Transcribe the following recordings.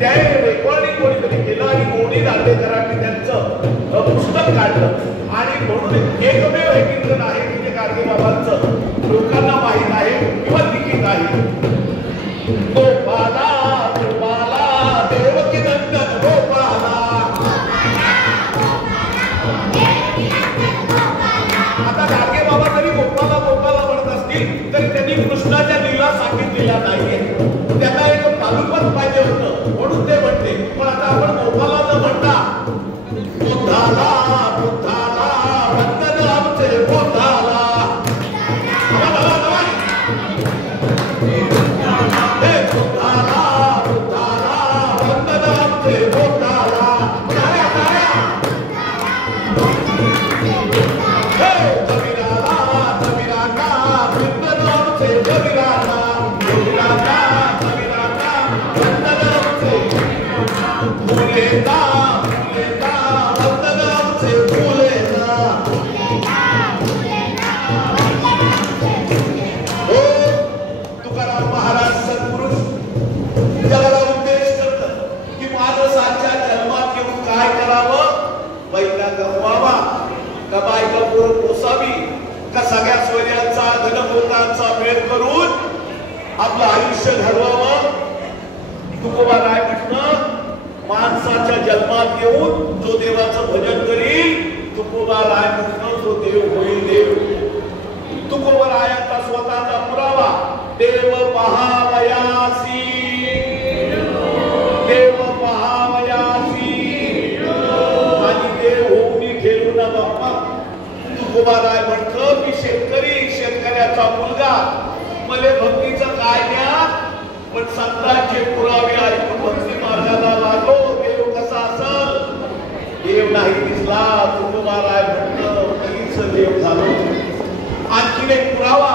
त्या रेकॉर्डिंग कोणीतरी केलं आणि कोणी दांडेकरांनी त्यांचं पुस्तक काढलं आणि म्हणून एकमेव हे कीर्तन आहे की ते गाडगे बाबांचं लोकांना माहीत आहे किंवा लिखित आहे. गोपाला गोपाला देवकी नंदन गोपाला. आता गाडगे बाबा जरी गोपाला गोपाला म्हणत असतील तरी त्यांनी कृष्णाच्या लीला सांगितलेल्या नाहीये. त्यांना एक तालुकाच पाहिजे होतं म्हणून ते म्हणते. पण आता आपण गोपाला न म्हणता बुद्धाला बुद्धाला वंदन आमचे बुद्धाला. सगळ्या सोयऱ्यांचा धनभोगांचा मेळ करून आपलं आयुष्य घडवावं. तुकोबाराय म्हटलं माणसाच्या जन्मात येऊन जो देवाचं भजन करील तुकोबाराय म्हटलं तो देव होईल देव. तुकोबारायांचा स्वतःचा पुरावा देव पहावयासी देव पहावयासी आणि देव होऊन खेळू ना बाप्पा. तुकोबाराय म्हणतं की शेतकऱ्याचा मुलगा मले भक्तीचं काय ज्ञान पण संतांचे पुरावे ऐकून भक्ती मार्गाला लागो. देव कसा असल देव नाही दिसला. तुकोबाराय म्हणतं मीच देव झालो. आणखीन एक पुरावा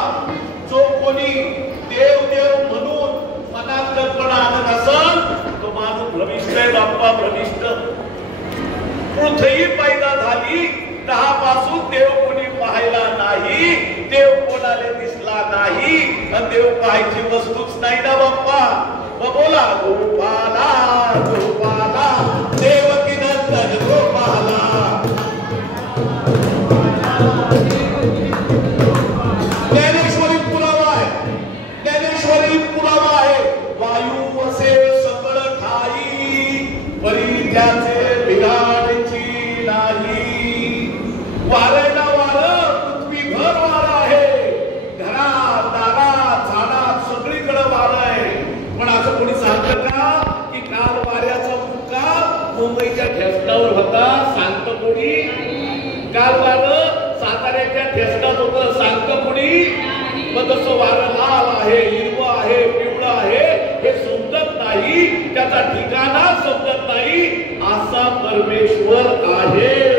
जो कोणी देव देव म्हणून मनात कल्पना आणत असल तो माणूस भ्रमिष्ठ आहे बाप्पा भ्रमिष्ठ. पृथ्वी पैदा झाली 10 पासून देव कोणी पाहायला नाही. देव कोणाला दिसला नाही आणि देव पाहायची वस्तूच नाही ना बाप्पा. बोला गोपाला गोपाला देवकी नंदन गोपाला. ज्ञानेश्वरी पुरावा आहे. ज्ञानेश्वरी पुरावा आहे. वायू असे सकळ ठाई परी त्याचे बिघाडची नाही. वाऱ्याला वारं पृथ्वीभर वारं आहे. घरात दारात झाडात सगळीकडे वारं आहे. पण असं कोणी सांगतं का की काल वाऱ्याचा मुक्काम मुंबईच्या ठेसणावर होता सांगतं कोणी. काल वारं साताऱ्याच्या ठेसणात होतं सांगतं कोणी. मग तसं वारं लाल आहे हिरवं आहे पिवळं आहे हे समजत नाही. त्याचा ठिकाणा समजत नाही. असा परमेश्वर आहे.